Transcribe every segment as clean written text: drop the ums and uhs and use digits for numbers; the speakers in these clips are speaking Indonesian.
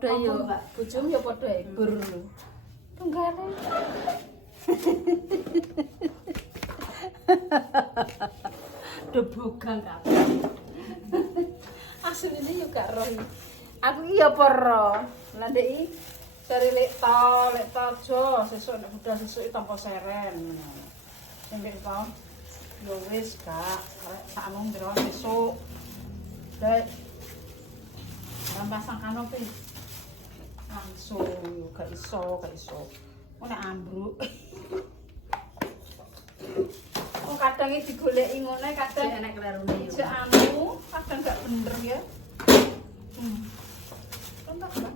Padha yo, bojomu yo padha ebur. Tunggale. Dobogang kabeh. Asline yo gak roh. Aku iki ya apa roh. Lah ndek iki cari lek to aja sesuk nek budal sesuk tanpa seren. Sing lek to yo wis Kak, arek sakno ndro sesuk. Dek. Tambah sang kanopi. Langsung gak iso. Nek ambruk. Oh kadang iki digoleki ngono kadang enek klerune yo. Jek anu, kadang gak bener ya. Contoh Mbak.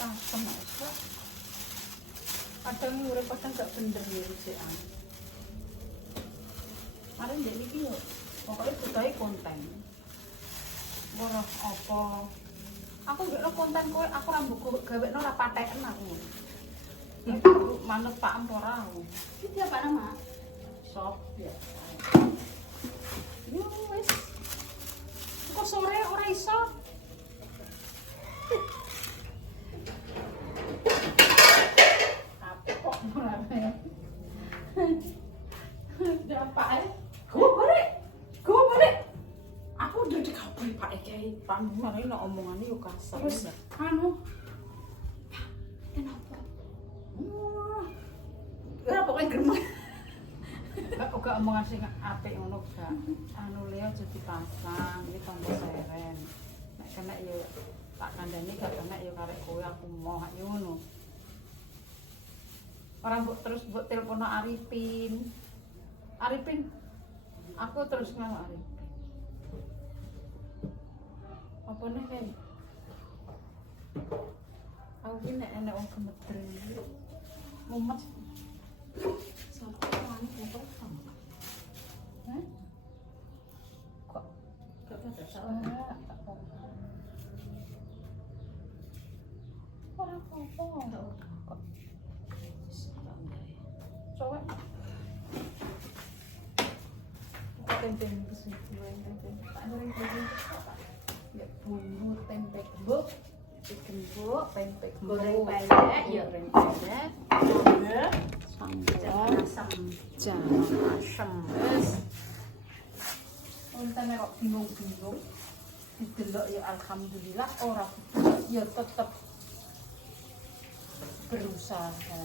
Langsung iso. Kadang urip kadang gak bener ya jek anu. Mari ndek iki yo. Pokoke butuhe konten. Ora apa. Aku gak konten kowe, aku ra mbok gawekno ra patheken aku. Iku manut Pak Empora aku. Iki apa nama? Sop ya. Yo wis. Kok sore ora iso? Apa kok marane? Dapat Go balik. Aku udah dikabul Pak Eki. Pak Mari nek omongane yo kasar. Terus anu. Kenapa? Ora pokoke gremeng. Gak omongan sing apik ngono gak. Anu Leo aja dipasang, iki tanpa seren. Nek kena yo tak kandhani gak kena yo karek kowe aku mau yo ngono. Ora mbok terus mbok telepono Arifin. Arifin. Aku terus ngomong Arifin. Apa nih kan? Aku ini enak orang gemeter ini. Mumet. Sampai orang ini kok sama. Kok? Gak ada salah. Orang apa? Kok? Coba. Tempe itu sih, tempe. Tak goreng tempe. Ya bumbu tempe gembuk, tempe goreng pendek, ya goreng pendek, sambal, asam, wes. Untane kok bingung-bingung, didelok ya alhamdulillah, ora ya tetep berusaha.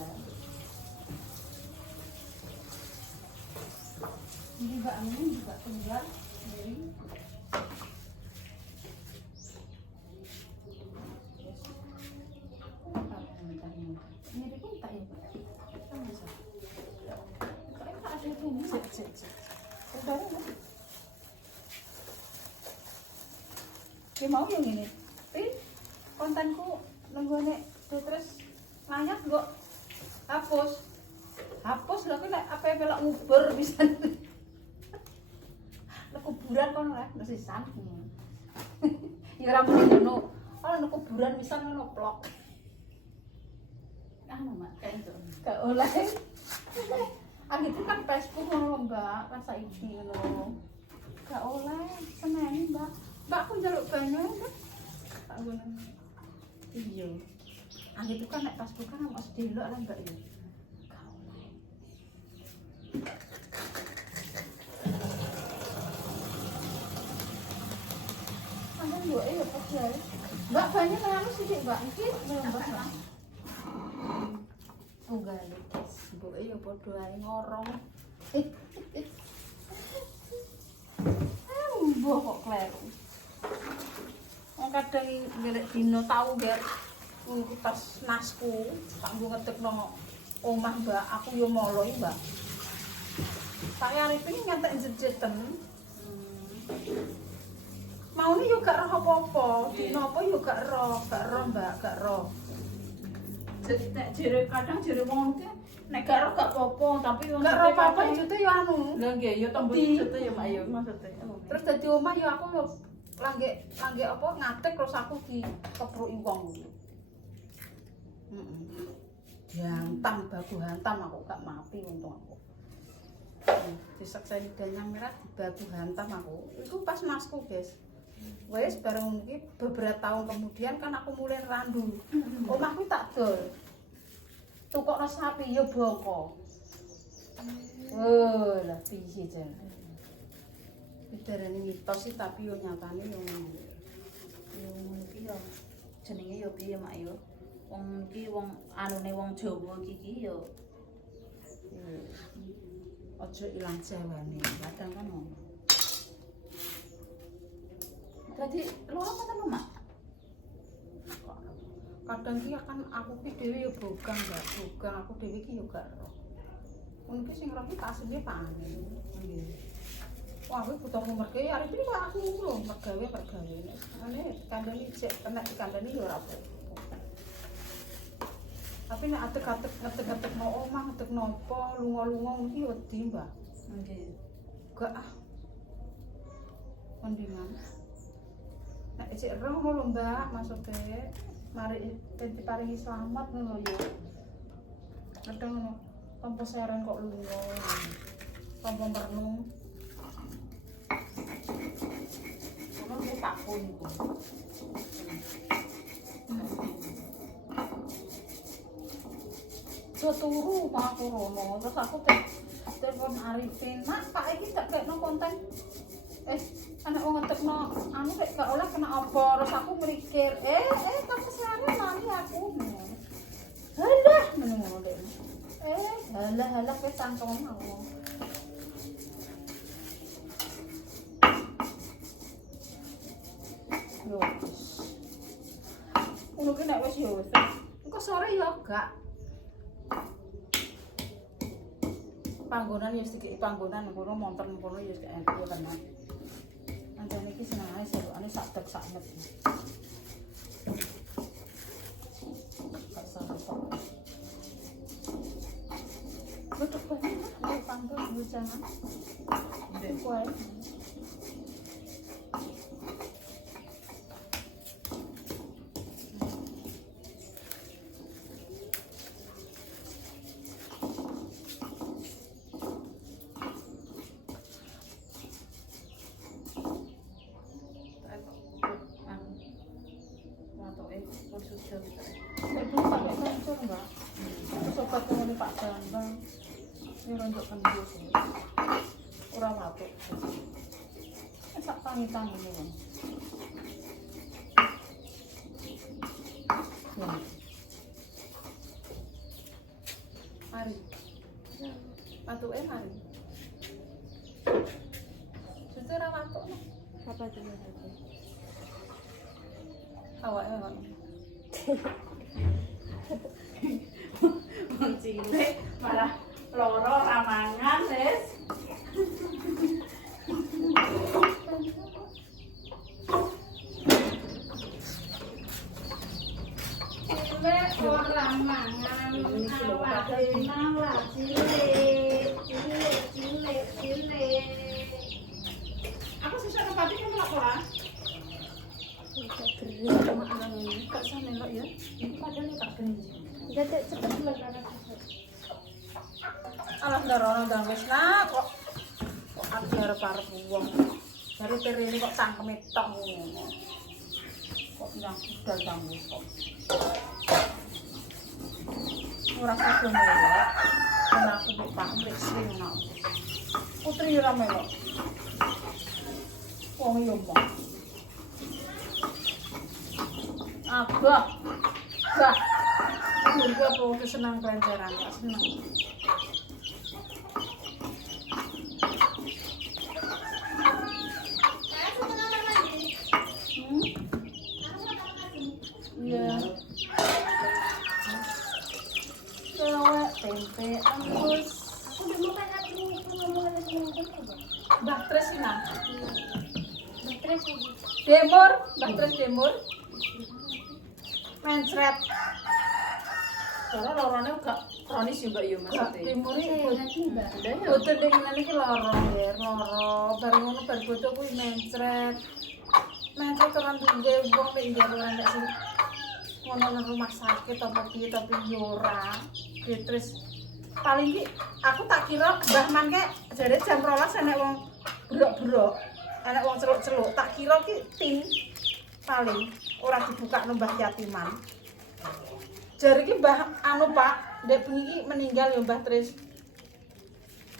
Ini Mbak Amin juga tunggal sendiri. Ini pun tak ya. Sama saja. Kalau tak ada ini. Udah kan? Dia mau yang ini. Pin, kontenku nunggu nek terus layak kok. Hapus lho nek apa pelak ngubur bisa. Nek kuburan kon lah sisan. Ya ora muni ngono. Kalau nek kuburan bisa ngono plok. Anu Mak, kayak itu. Gak oleh. Itu kan Facebook ngono Mbak, kan saiki ngono. Gak oleh, seneng Mbak. Mbak aku njaluk banyu kan. Tak ngono. Iya. Itu kan nek Facebook kan mesti delok lah Mbak ya. Gak oleh. Sampeyan yo ya padha. Mbak banyu nang sithik Mbak. Iki mbak lah. Tunggal guys, mboke ya padha ae ngorong. Mbok kok kleru. Wong kadang ngelek dino tau ngger tas nasku, tak nggo ngedekno omah Mbak, aku yo molo iki Mbak. Tak Arifin ngantek jejeten. Maune yo gak roh apa-apa, dino apa yo gak roh Mbak, gak roh. Nek jere kadang jere wong iki nek gak ro gak apa-apa, tapi wong gak ro apa-apa jute yo anu. Lah nggih yo tombo jute yo Mak yo maksude. Terus dadi omah yo aku yo langge apa ngadeg terus aku dikepruki wong. Heeh. Hantam baku hantam aku gak mati untung aku. Disekseni ganyang merah dibaku hantam aku. Itu pas masku, guys. Wes bareng iki beberapa tahun kemudian kan aku mulai randu. Omahku tak dol. Tukokno sapi ya bongko. Oh, lah piye jan. Bidarane mitos sih tapi yo nyatane yo ngono. Yo ngono iki yo jenenge yo piye mak yo. Wong iki wong anune wong Jawa iki yo Ojo ilang jawane, kadang kan ngono. dadi lho apa ta mak? Kadang ki kan aku ki dhewe yo bogang gak bogang, aku dhewe ki yo gak ero. Mun ki sing ero ki tak asline Pak Ani. Nggih. Wah, aku butuh mergawe, arep iki kok aku lho mergawe. Ane kandhani cek kena dikandhani yo ora apa. Tapi nek atek-atek ngetek-ngetek mau omah, ngetek nopo, lunga-lunga ngono ki wedi, Mbak. Nggih. Gak ah. Mendingan. Nek cek roh lho, Mbak, maksude mari diparingi selamat ngono yo. Kadang ngono, tanpa seren kok lunga. Tanpa merenung. Ono ki tak pun iku. So turu aku rono, terus aku telepon Arifin, "Mak, Pak iki tak kekno konten." Anak wong ngetekno anu rek gak oleh kena apa, terus aku mikir, tak kesana nani aku. Halah, ngono deh. Halah wis sangkong aku. Yo. Ngono ki nek wis yo wis. Engko sore yo gak. Panggonan ya sedikit panggonan kono montor kono ya gak enak tenan. Anjane iki seneng ae serukane sak dek sak met. Gak salah kok. Betul banget, aku panggon jangan. Ndek kowe. Betul sampai hancur Mbak. Sobat ngene Pak Bambang. Ini ronjok kendus. Ora watuk. Sak tangi-tangi ngono. Mari. Patuke mari. Sudah ora watuk. Apa itu? Awake ngono. Wong cilik malah loro ramangan wis. Cilik ora mangan awake malah cilik. Aku sesuk nepati kan ora? Kak sampe lho ya. Ini padahal tak geni. Gak cepet belakang. Alah ndarono ndang wis nak kok aku arep-arep wong. Baru terene kok cangkeme tok ngono. Kok ndang budal tanggu kok. Ora sadu melok. Karena aku lupa mriksi ngono. Putri ora melok. Wong yo mok. Abah. Bah. Aku apa senang kelancaran, gak senang. Iya. Cewek tempe angus. Aku udah makan aku ngomong ada sama Mbak Tresina. Baterai sih. Demur, Mbak Tres Demur. Mencret. Karena lorone gak kronis juga ya maksudnya. Demur iki Nanti mbak. boten dengan iki loro ya, loro. Bareng ngono bar bodo kuwi mencret. Mencret tenan duwe wong nek njero nek sing ngono nang rumah sakit apa piye tapi yo ora. Terus paling ki aku tak kira Mbah mangke jare jam 12 enek wong brok-brok, enek wong celuk-celuk, tak kira ki tim paling ora dibuka Mbah Yatiman. Jare ki Mbah anu Pak, ndek bengi ki meninggal ya Mbah Tris.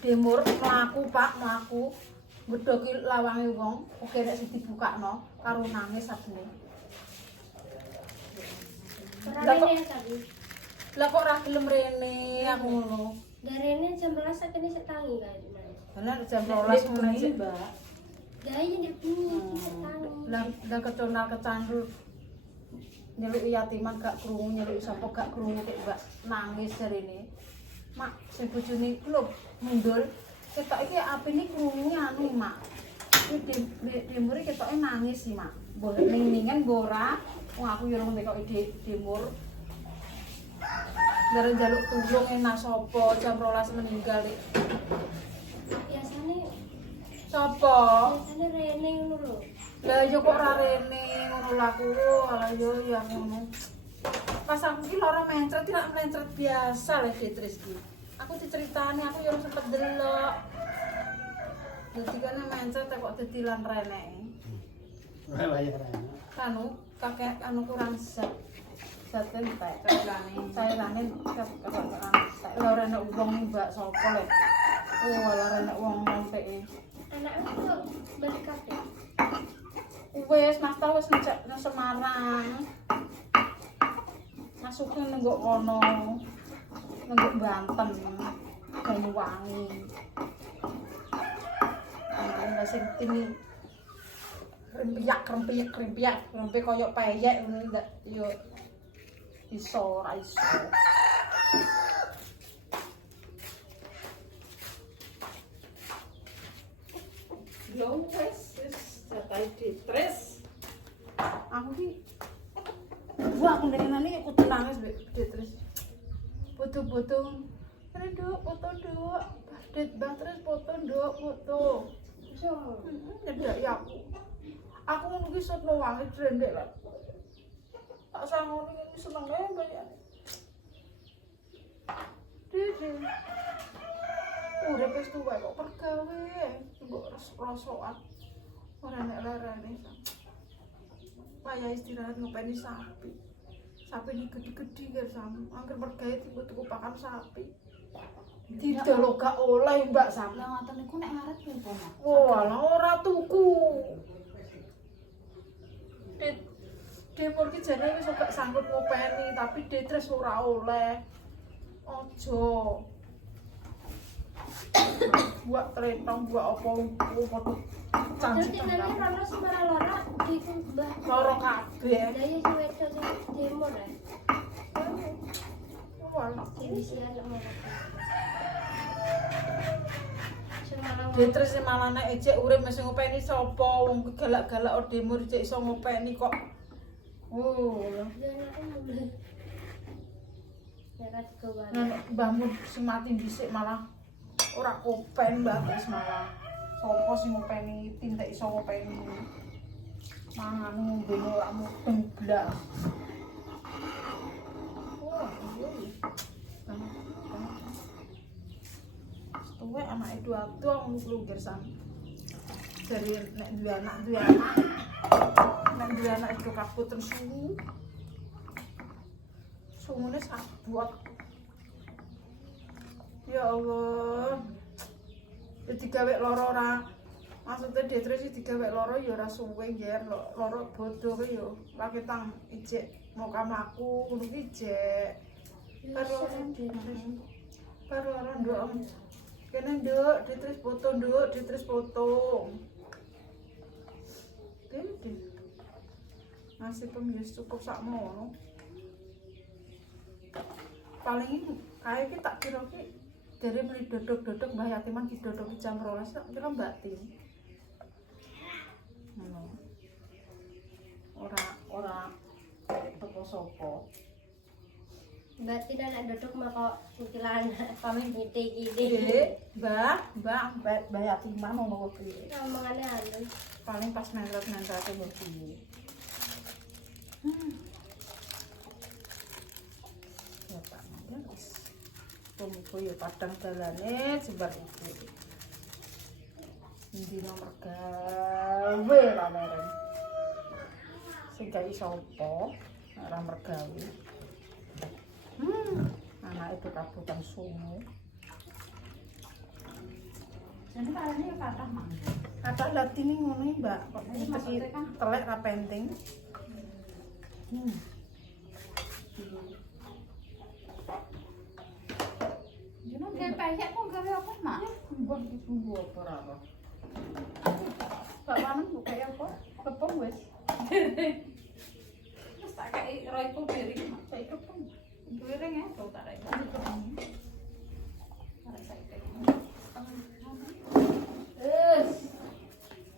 Demur mlaku Pak, mlaku ngedhoki lawange wong, oke nek sing dibukakno karo nangis sabene. Rene tadi. Lah kok ora gelem rene aku ngono. Darene jam 12 sakene setangi kan. Lah jam 12 ngono iki, Mbak. Gaya ndek bunyi setangi. Lah keconal kecandul nyeluk yatiman gak krungu, nyeluk sapa gak krungu kek Mbak nangis jarene. Mak sing bojone klub mundur ketok iki apine krungu anu Mak. Iki demure ketoke nangis sih Mak. Mbok ning-ningen mbok ora. Wong aku yo nang kok demur. Dari jaluk tulung enak sapa jam 12 meninggal iki. Biasane Sapa? biasane Rene ngono lho. Lah yo kok ora rene ngono laku. Alah yo ya ngono. Pas aku ki lara mencret tidak mencret biasa lho Detris ki. Aku diceritani aku yo sempet delok. Dadi kene mencret kok dadi lan rene. Ora ya ora. Kanu kakek anu kurang zat. Zaten Pak, cairane kakek ora enak wong Mbak sapa lho. Oh, ora enak wong ngompeki. Anakku tuh balik kafe. Wes Mas tau wis ngejak nang Semarang. Masuke nenggok kono. Nenggok Banten. Banyuwangi. Ana sing ini rempiak koyo peyek ngono ndak yo iso ora iso. Yo wes jatahe Detris. Aku ki wah aku ndengenane kudu nangis Detris. Foto-foto. Nduk, foto nduk. Detris foto nduk, foto. So, Ndak ya aku. Aku ngono ki sotno wangi drendek lah. Tak sangoni iki seneng ae bayane. Dede. Urip wis tuwa kok pergawe. Mbok rosokan. Ora nek larane. Paya istirahat ngopeni sapi. Sapi iki gede-gede kan sam. Angger pergawe tuku pakan sapi. Didol gak oleh Mbak Sam. Lah ngoten niku nek ngaret pinten, Mak? Walah ora tuku. Demur ki jane wis gak sanggup ngopeni, tapi Detris ora oleh. Ojo. Buat tretong, buat apa padha jadi nane rono semara lora di Mbah. loro kabeh. Daya si wedo sing demur ya. Walah. Sing sian ngono. Semalam Detris malah nek ejek urip mesti ngopeni sapa wong galak-galak Demur ejek iso ngopeni kok. Nek mbahmu sing mati dhisik malah ora kopen Mbak Tris malah. Sopo sing ngopeni tindak iso ngopeni. Mangan ngombe ora mudeng blas. Oh, iya. Tuwe anake dua-dua nglugir sang. Dari nek duwe anak. Nek duwe anak itu kaputen suwu. Sungune sabot. Ya Allah. Jadi gawe loro ora. Maksudnya Detris iki digawe loro ya ora suwe nggih, loro bodoh ki yo. Lagi tang ijek mau kamaku ngono ki ijek. Baru nduk. Kene nduk, Detris foto nduk, Detris foto. Dede. Masih pemilis cukup sakmono. Paling kae ki tak kira ki dari beli dodok-dodok Mbah Yatiman didodoki jam 12 tak kira Mbak Tin. Ora teko sapa. berarti dan ada duduk mah kok kuntilanak Paling ngite gini. Dek, Mbah Yatiman ngono kuwi. Omongannya anu. Paling pas nentret-nentret mbok piye. Ya tak nangis. muga ya padang dalane jembar ibu. Endi nomor gawe ra leren. Sing gawe sapa? Ora mergawe. Anak itu kabutan sungu. Jadi kayaknya ya kathah mak. Kathah latine ngono Mbak. Kok iki telek ra penting. Dino kayak payek kok gawe apa mak? Mbah iki apa ora. Pak Wamen buka apa? Kepong wis. Terus tak kayak roiku piring mak. Saya kepung. Piring ya, tau tak ada.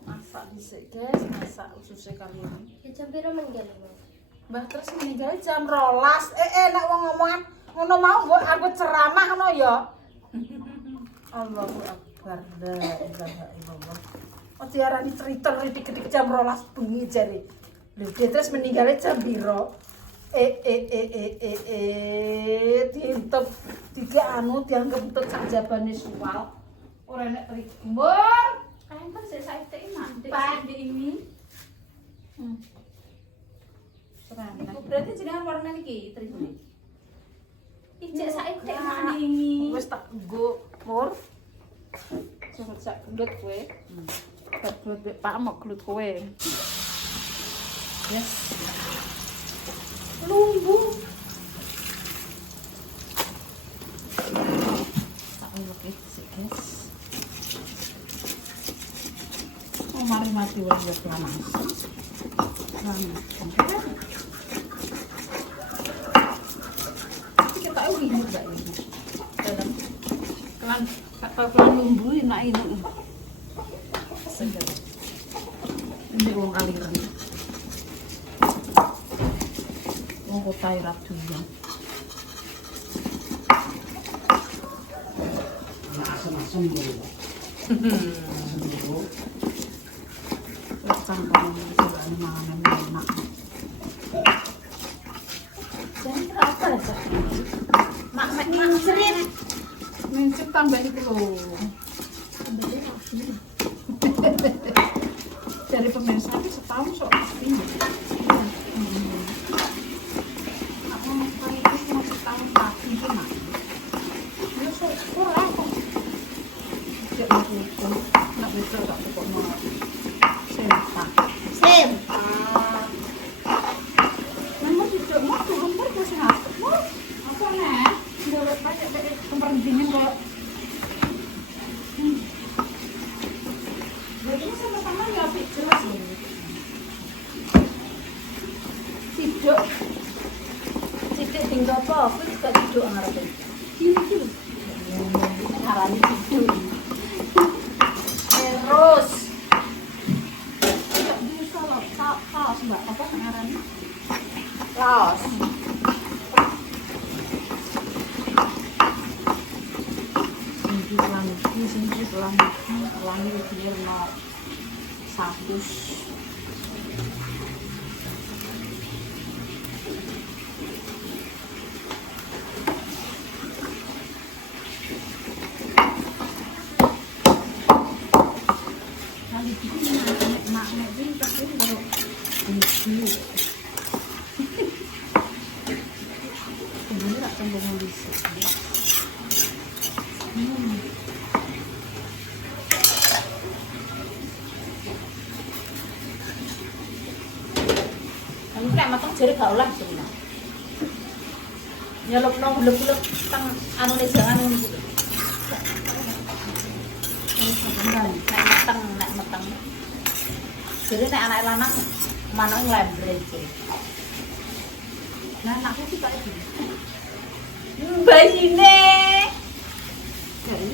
Masak dhisik, guys, masak ususe kali ini. Ya jam piro menggil, Mas? Mbah terus meninggal jam 12. Nek wong ngomongan ngono mau mbok aku ceramah ngono ya. Allahu Akbar. La ilaha illallah. Oh diarani cerita ridik-ridik jam 12 bengi jare. Lho dia terus meninggalnya jam piro? Diintep tiga anu dianggap untuk sak jabane suwal. Ora nek trigembur. Kayak kan saya saite mak. Pak. Di ini. Serang. Berarti jenengan warna niki tribune. Ijek saite mak ini. Wis tak nggo mur. Jangan sak gendut kowe. Gendut mek Pak mok gelut kowe. Yes. Lumbu. Tak ulek sik, guys. Oh, mari mati wae ya pelan. Kita udah juga ini. Dalam kelan kata kelan lumbu enak ini. Segar. Ini wong aliran. Wong kota irap juga. Asam-asam dulu. Asam dulu. Lekang kalau bisa makanan enak. Jangan apa rasa ini? Mak mincrit. Mincrit tambah itu loh. Dari pemirsa itu setahun sok pasti. Aku mau kali itu mau setahun pasti itu mak. Dia sok kurang kok. Tidak mau itu, nak bisa tak cukup mau. Sempak. Memang tidak mau turun terus sehat. Apa nih? Sudah pakai tempat dingin kok. Jadi sama-sama ya jelas loh. Tidak. Tidak tinggal apa? Aku juga tidak ngerti. Ini caranya tidak. Terus. Tidak bisa loh. Kaos mbak. Apa ngarani? Kaos. Singkir langi biar mau sabus. Kali ini mak pintar ini baru ini. Kemudian tak tembung bisa. Nek mateng jare gak olah sebenarnya. Nyelupno blek-blek teng anune jangan ngono kuwi. Nek meteng. Jadi nek anak lanang manuk nglembre iki. Nah, anakku sih kayak gini. Bayine. Jadi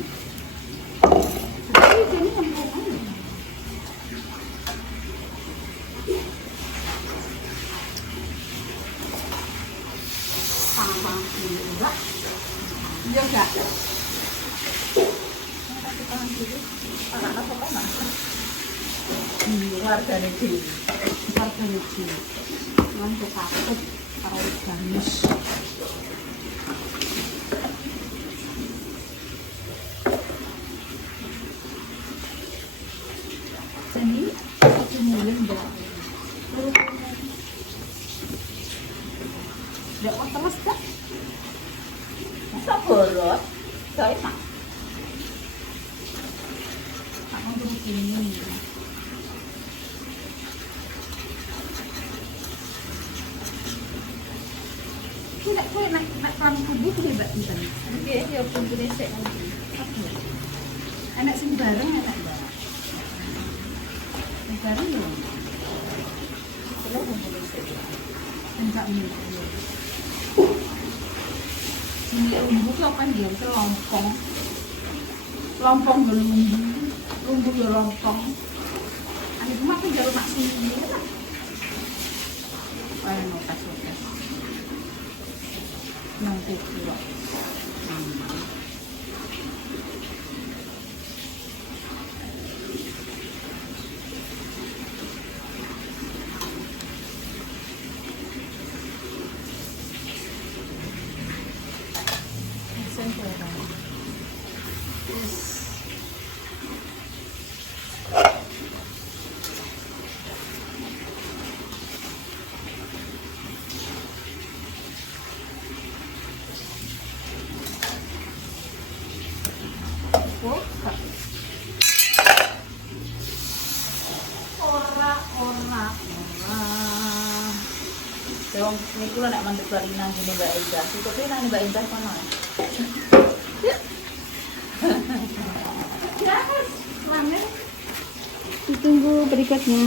ini yang enggak. Iya enggak. Kasih tangan dulu. Anak-anak apa enggak? Wargane dhewe. Wargane dhewe. Lan kesakut karo gamis. milih enggak. Enggak mau terus dah. Masa borot? Gak enak. Aku tuh ini. Tidak kue nak kelam tubuh dia mbak kita. Oke, ya pun beresek nanti. Anak sembarang anak mbak. Sembarang belum. Belum beresek. Enggak minum. Ini lumbu itu apa dia? Itu lompong. Lompong ya lumbu. Lumbu ya lompong. Ani rumah kan jalur mak sini lah. Kayak notas. Nanti kira. Wong niku lho nek mandeg bali nang ngene Mbak Indah. Tutupe nang Mbak Indah kono. Ditunggu berikutnya.